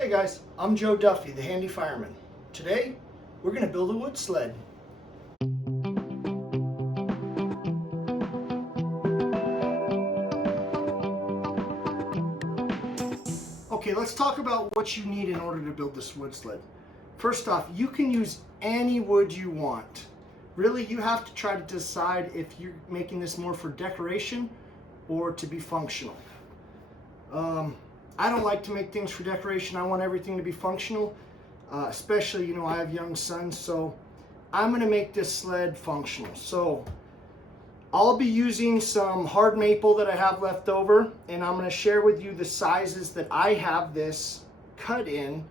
Hey guys, I'm Joe Duffy, the Handy Fireman. Today, we're going to build a wood sled. Okay, let's talk about what you need in order to build this wood sled. First off, you can use any wood you want. Really, you have to try to decide if you're making this more for decoration or to be functional. I don't like to make things for decoration. I want everything to be functional, especially, I have young sons, so I'm going to make this sled functional. So I'll be using some hard maple that I have left over, and I'm going to share with you the sizes that I have this cut in,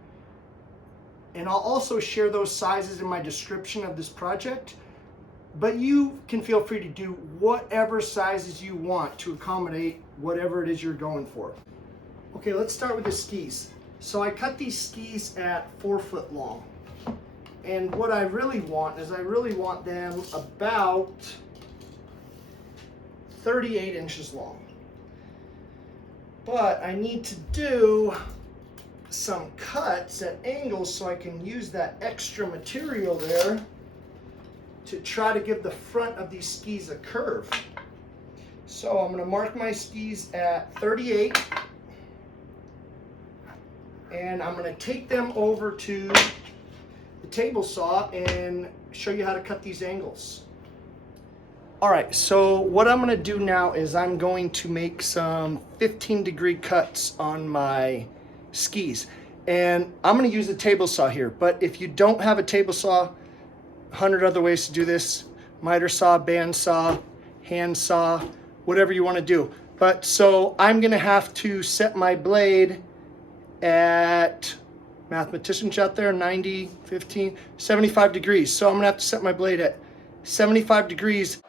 and I'll also share those sizes in my description of this project. But you can feel free to do whatever sizes you want to accommodate whatever it is you're going for. Okay, let's start with the skis. So I cut these skis at 4 foot long. And what I really want is I really want them about 38 inches long. But I need to do some cuts at angles so I can use that extra material there to try to give the front of these skis a curve. So I'm going to mark my skis at 38. And I'm going to take them over to the table saw and show you how to cut these angles. All right, so what I'm going to do now is I'm going to make some 15-degree cuts on my skis. And I'm going to use a table saw here, but if you don't have a table saw, 100 other ways to do this: miter saw, band saw, hand saw, whatever you want to do. But so I'm going to have to set my blade at, mathematicians out there, 90, 15, 75 degrees. So I'm going to have to set my blade at 75 degrees.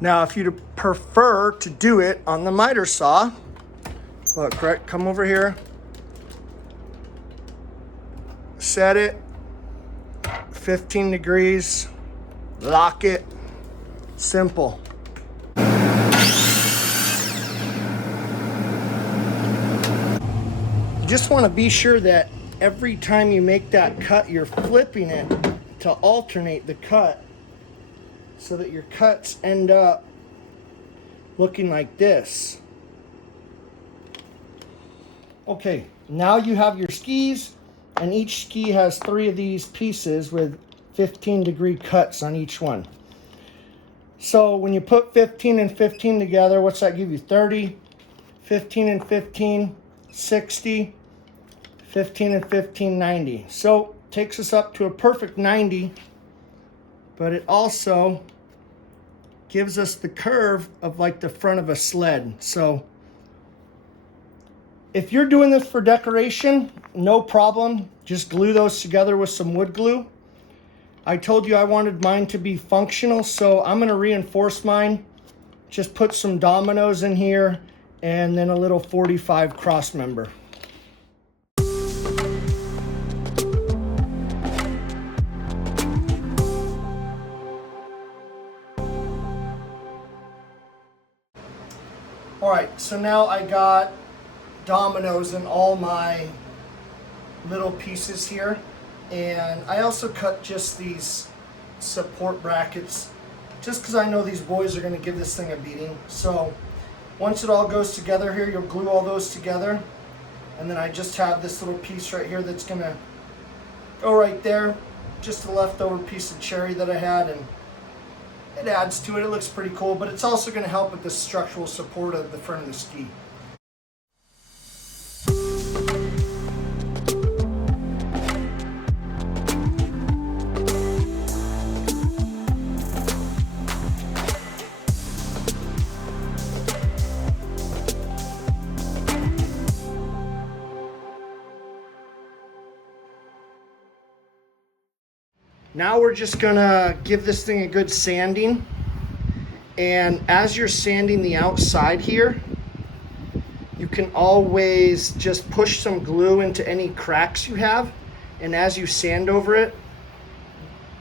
Now, if you'd prefer to do it on the miter saw, look, right, come over here, set it, 15 degrees, lock it, simple. You just want to be sure that every time you make that cut, you're flipping it to alternate the cut, so that your cuts end up looking like this. Okay, now you have your skis, and each ski has 3 of these pieces with 15-degree cuts on each one. So when you put 15 and 15 together, what's that give you? 30, 15 and 15, 60, 15 and 15, 90. So takes us up to a perfect 90, but it also gives us the curve of like the front of a sled. So if you're doing this for decoration, no problem. Just glue those together with some wood glue. I told you I wanted mine to be functional, so I'm going to reinforce mine. Just put some dominoes in here and then a little 45 cross member. All right, so now I got dominoes in all my little pieces here. And I also cut just these support brackets just because I know these boys are going to give this thing a beating. So once it all goes together here, you'll glue all those together. And then I just have this little piece right here that's going to go right there. Just a leftover piece of cherry that I had, and it adds to it. It looks pretty cool, but it's also going to help with the structural support of the front of the ski. Now we're just gonna give this thing a good sanding. And as you're sanding the outside here, you can always just push some glue into any cracks you have. And as you sand over it,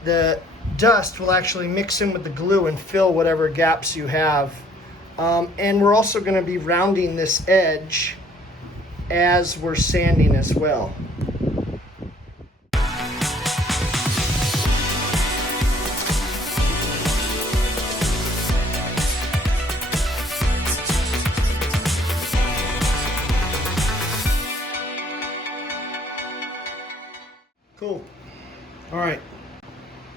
the dust will actually mix in with the glue and fill whatever gaps you have. And we're also going to be rounding this edge as we're sanding as well. Cool. All right.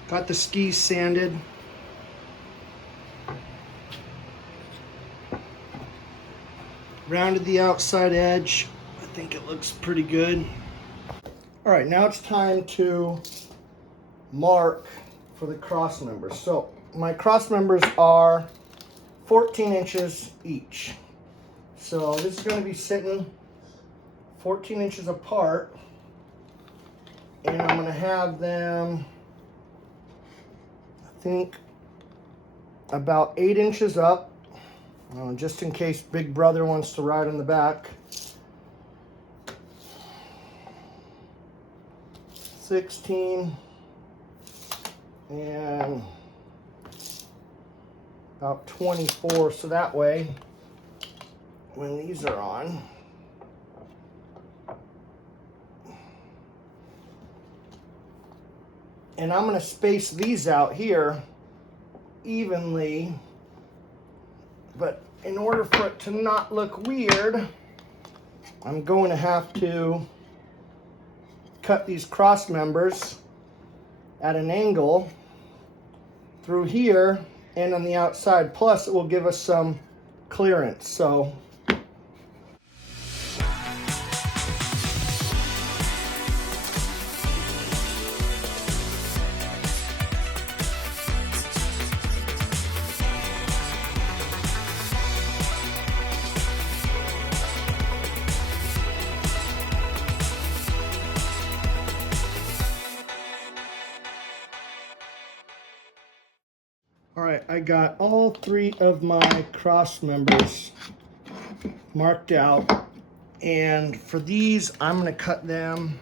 Got the skis sanded. Rounded the outside edge. I think it looks pretty good. All right, now it's time to mark for the cross members. So my cross members are 14 inches each. So this is going to be sitting 14 inches apart. And I'm going to have them, I think, about 8 inches up, just in case Big Brother wants to ride on the back. 16 and about 24, so that way when these are on, and I'm going to space these out here evenly, but in order for it to not look weird, I'm going to have to cut these cross members at an angle through here and on the outside. Plus, it will give us some clearance. So all right, I got all 3 of my cross members marked out, and for these I'm going to cut them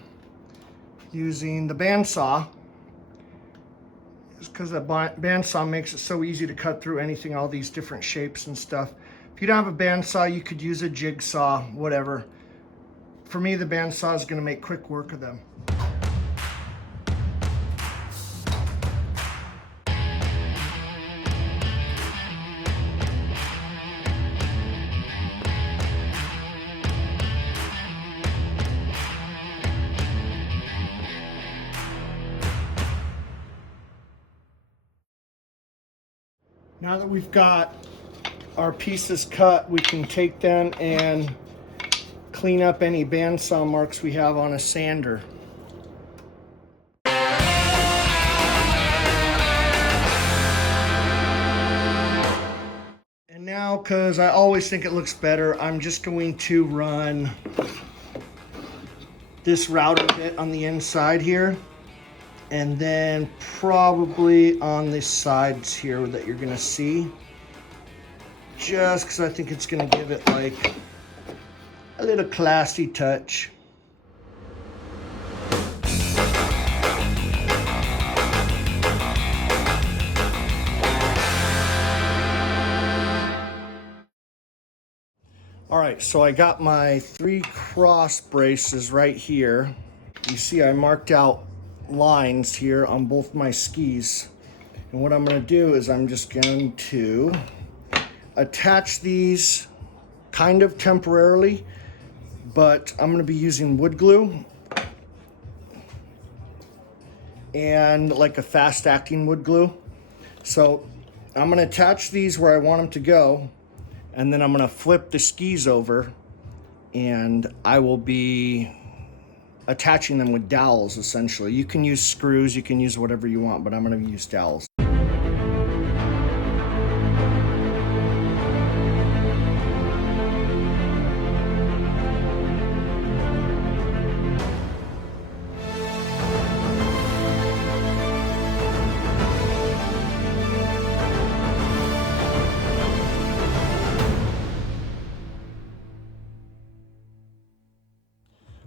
using the bandsaw, just because the bandsaw makes it so easy to cut through anything, all these different shapes and stuff. If you don't have a bandsaw, you could use a jigsaw, whatever. For me, the bandsaw is going to make quick work of them. Now that we've got our pieces cut, we can take them and clean up any bandsaw marks we have on a sander. And now, because I always think it looks better, I'm just going to run this router bit on the inside here, and then probably on the sides here that you're gonna see, just because I think it's gonna give it like a little classy touch. All right, so I got my 3 cross braces right here. You see I marked out lines here on both my skis. And what I'm going to do is I'm just going to attach these kind of temporarily, but I'm going to be using wood glue and like a fast acting wood glue. So I'm going to attach these where I want them to go, and then I'm going to flip the skis over, and I will be attaching them with dowels, essentially. You can use screws, you can use whatever you want, but I'm going to use dowels.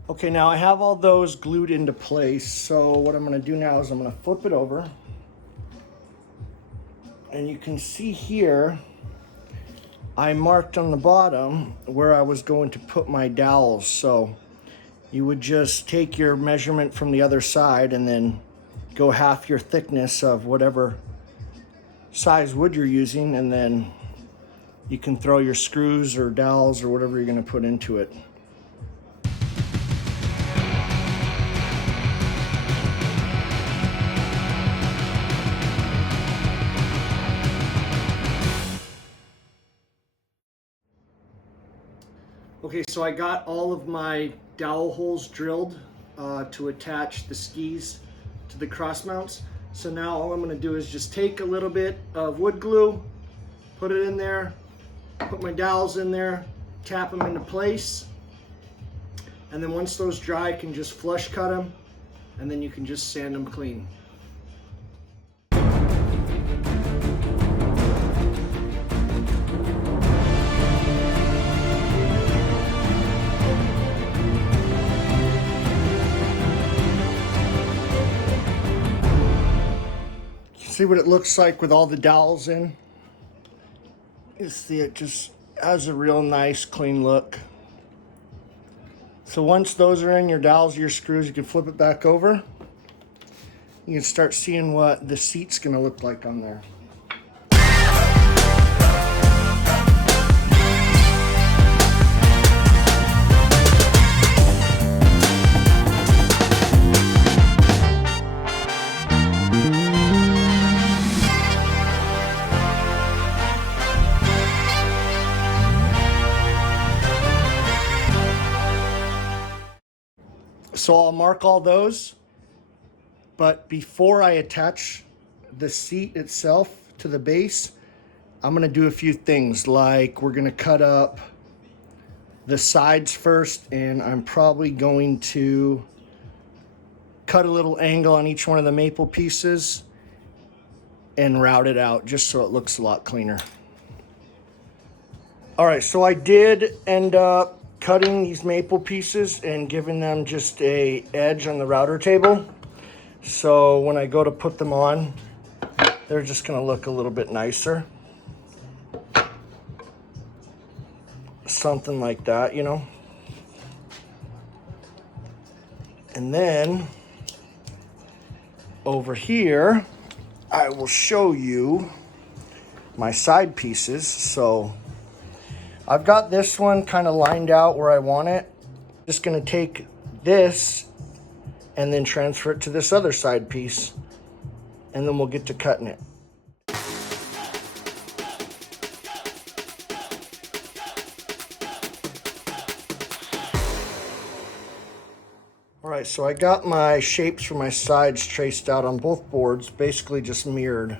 Okay, now I have all those glued into place, so what I'm gonna do now is I'm gonna flip it over. And you can see here, I marked on the bottom where I was going to put my dowels. So you would just take your measurement from the other side and then go half your thickness of whatever size wood you're using, and then you can throw your screws or dowels or whatever you're gonna put into it. Okay, so I got all of my dowel holes drilled to attach the skis to the cross mounts. So now all I'm gonna do is just take a little bit of wood glue, put it in there, put my dowels in there, tap them into place. And then once those dry, I can just flush cut them, and then you can just sand them clean. See what it looks like with all the dowels in? You see it just has a real nice clean look. So once those are in, your dowels, your screws, you can flip it back over. You can start seeing what the seat's gonna look like on there. So I'll mark all those, but before I attach the seat itself to the base, I'm gonna do a few things, like we're gonna cut up the sides first, and I'm probably going to cut a little angle on each one of the maple pieces and route it out just so it looks a lot cleaner. All right, so I did end up cutting these maple pieces and giving them just a edge on the router table. So when I go to put them on, they're just gonna look a little bit nicer. Something like that, you know? And then over here, I will show you my side pieces. So I've got this one kind of lined out where I want it. Just gonna take this and then transfer it to this other side piece, and then we'll get to cutting it. All right, so I got my shapes for my sides traced out on both boards, basically just mirrored.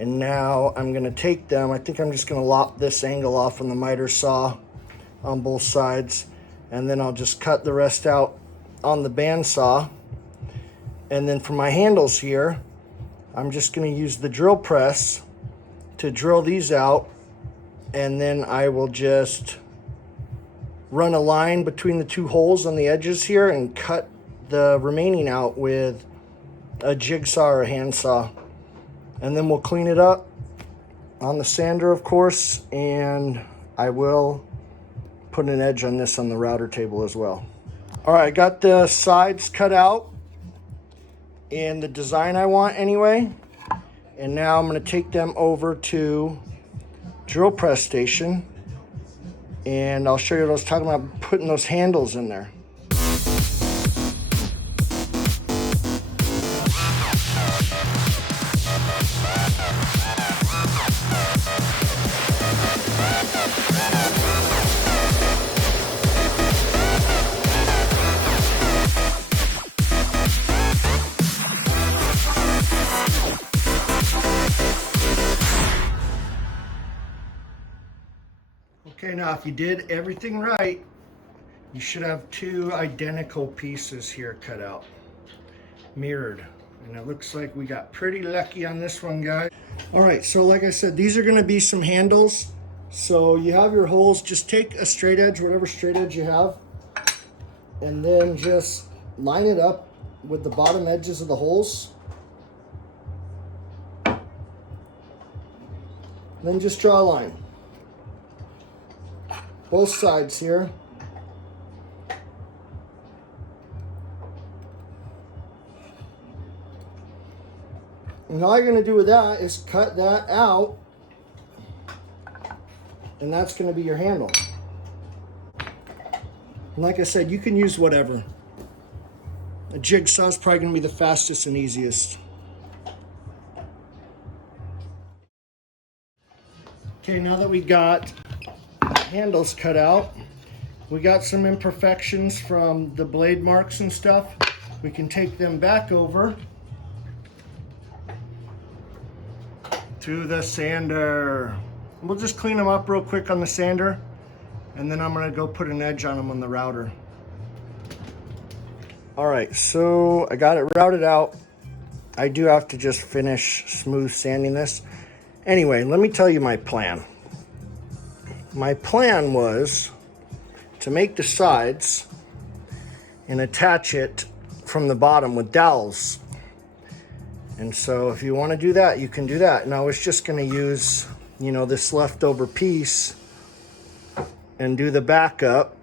And now I'm gonna take them, I think I'm just gonna lop this angle off on the miter saw on both sides, and then I'll just cut the rest out on the bandsaw. And then for my handles here, I'm just gonna use the drill press to drill these out, and then I will just run a line between the two holes on the edges here and cut the remaining out with a jigsaw or a handsaw. And then we'll clean it up on the sander, of course, and I will put an edge on this on the router table as well. All right, I got the sides cut out in the design I want anyway. And now I'm gonna take them over to drill press station, and I'll show you what I was talking about, putting those handles in there. Okay, now if you did everything right, you should have two identical pieces here cut out, mirrored. And it looks like we got pretty lucky on this one, guys. All right, so like I said, these are gonna be some handles. So you have your holes, just take a straight edge, whatever straight edge you have, and then just line it up with the bottom edges of the holes. Then just draw a line. Both sides here. And all you're going to do with that is cut that out, and that's going to be your handle. And like I said, you can use whatever. A jigsaw is probably going to be the fastest and easiest. Okay, now that we got handles cut out, we got some imperfections from the blade marks and stuff. We can take them back over to the sander. We'll just clean them up real quick on the sander, and then I'm gonna go put an edge on them on the router. All right, so I got it routed out. I do have to just finish smooth sanding this. Anyway, let me tell you my plan. My plan was to make the sides and attach it from the bottom with dowels. And so if you want to do that, you can do that. And I was just going to use, you know, this leftover piece and do the backup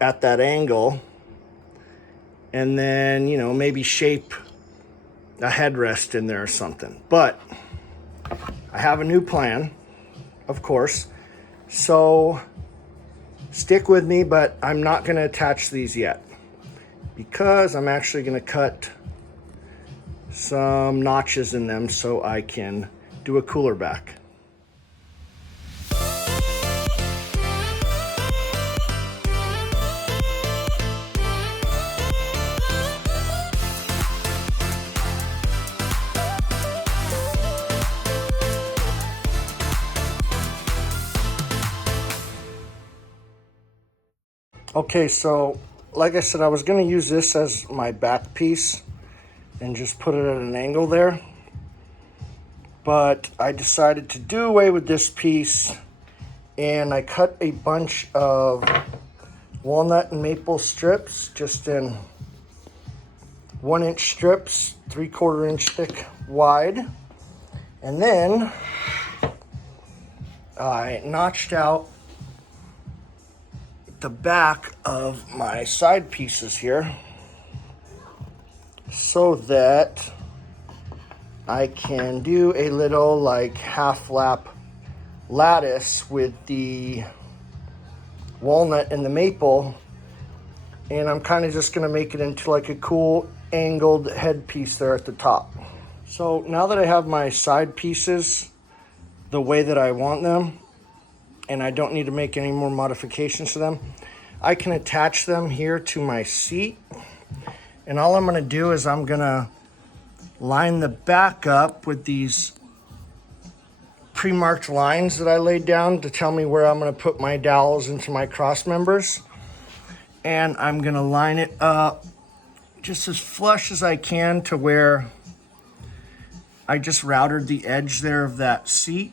at that angle. And then, you know, maybe shape a headrest in there or something. But I have a new plan, of course. So stick with me, but I'm not going to attach these yet because I'm actually going to cut some notches in them so I can do a cooler back. Okay, so like I said, I was going to use this as my back piece and just put it at an angle there. But I decided to do away with this piece, and I cut a bunch of walnut and maple strips just in 1-inch strips, 3/4 inch thick wide. And then I notched out the back of my side pieces here so that I can do a little like half lap lattice with the walnut and the maple, and I'm kind of just going to make it into like a cool angled headpiece there at the top. So now that I have my side pieces the way that I want them, and I don't need to make any more modifications to them, I can attach them here to my seat. And all I'm going to do is I'm going to line the back up with these pre-marked lines that I laid down to tell me where I'm going to put my dowels into my cross members. And I'm going to line it up just as flush as I can to where I just routed the edge there of that seat,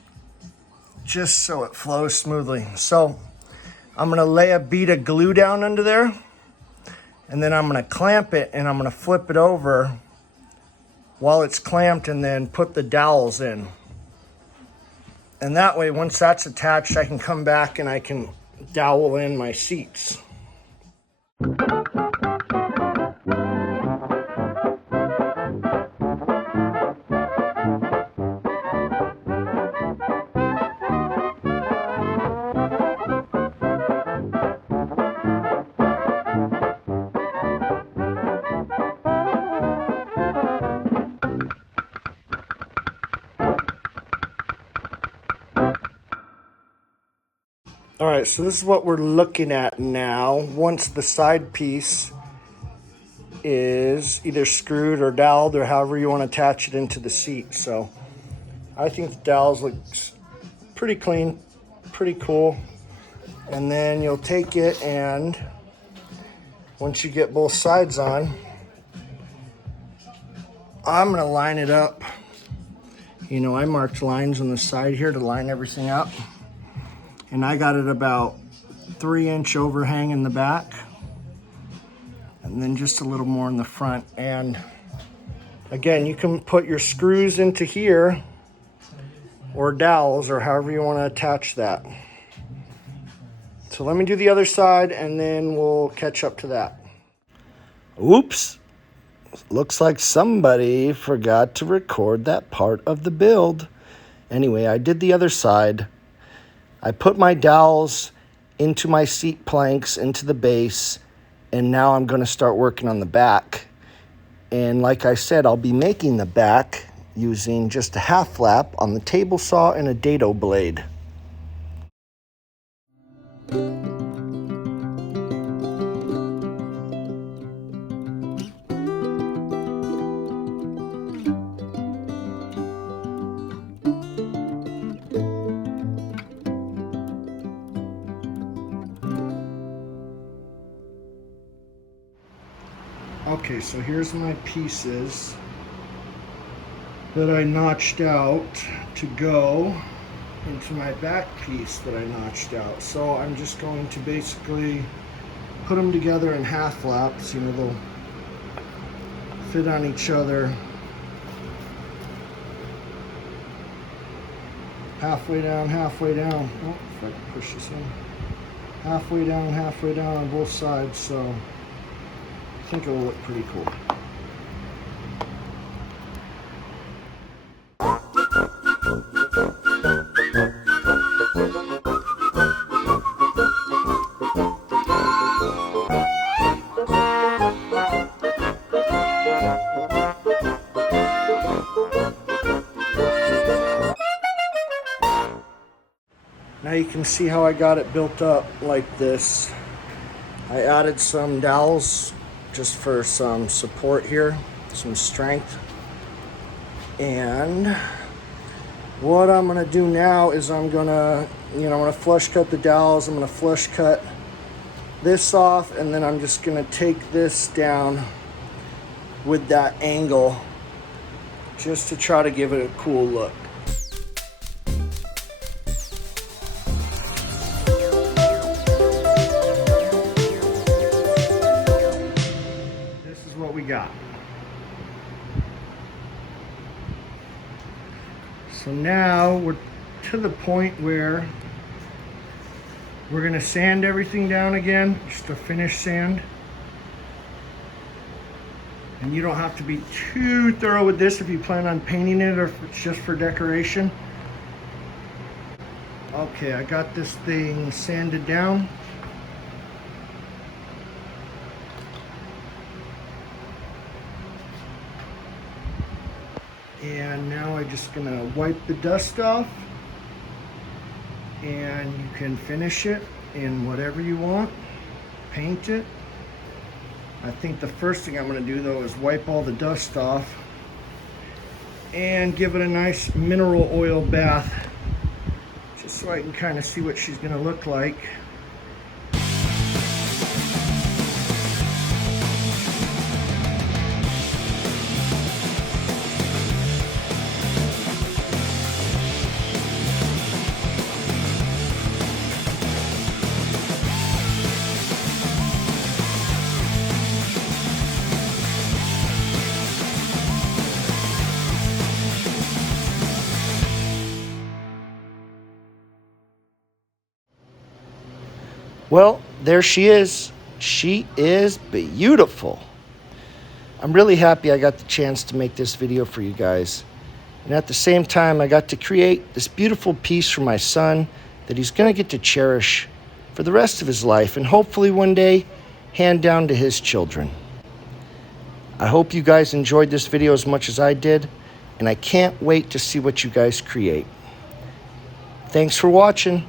just so it flows smoothly. So I'm going to lay a bead of glue down under there, and then I'm going to clamp it, and I'm going to flip it over while it's clamped, and then put the dowels in. And that way, once that's attached, I can come back and I can dowel in my seats. All right, so this is what we're looking at now. Once the side piece is either screwed or doweled or however you want to attach it into the seat. So I think the dowels looks pretty clean, pretty cool. And then you'll take it, and once you get both sides on, I'm gonna line it up. You know, I marked lines on the side here to line everything up. And I got it about 3-inch overhang in the back, and then just a little more in the front. And again, you can put your screws into here, or dowels, or however you want to attach that. So let me do the other side and then we'll catch up to that. Oops. Looks like somebody forgot to record that part of the build. Anyway, I did the other side. I put my dowels into my seat planks, into the base, and now I'm going to start working on the back. And like I said, I'll be making the back using just a half lap on the table saw and a dado blade. Okay, so here's my pieces that I notched out to go into my back piece that I notched out. So I'm just going to basically put them together in half laps. You know, they'll fit on each other. Halfway down, halfway down. Oh, if I can push this in. Halfway down on both sides. So I think it will look pretty cool. Now you can see how I got it built up like this. I added some dowels just for some support here, some strength. And what I'm gonna do now is I'm gonna flush cut the dowels. I'm gonna flush cut this off, and then I'm just gonna take this down with that angle just to try to give it a cool look. What we got. So now we're to the point where we're going to sand everything down again, just a finish sand. And you don't have to be too thorough with this if you plan on painting it or if it's just for decoration. Okay, I got this thing sanded down. And now I'm just gonna wipe the dust off, and you can finish it in whatever you want, paint it. I think the first thing I'm gonna do though is wipe all the dust off and give it a nice mineral oil bath, just so I can kind of see what she's gonna look like. Well, there she is. She is beautiful. I'm really happy I got the chance to make this video for you guys. And at the same time, I got to create this beautiful piece for my son that he's going to get to cherish for the rest of his life and hopefully one day hand down to his children. I hope you guys enjoyed this video as much as I did, and I can't wait to see what you guys create. Thanks for watching.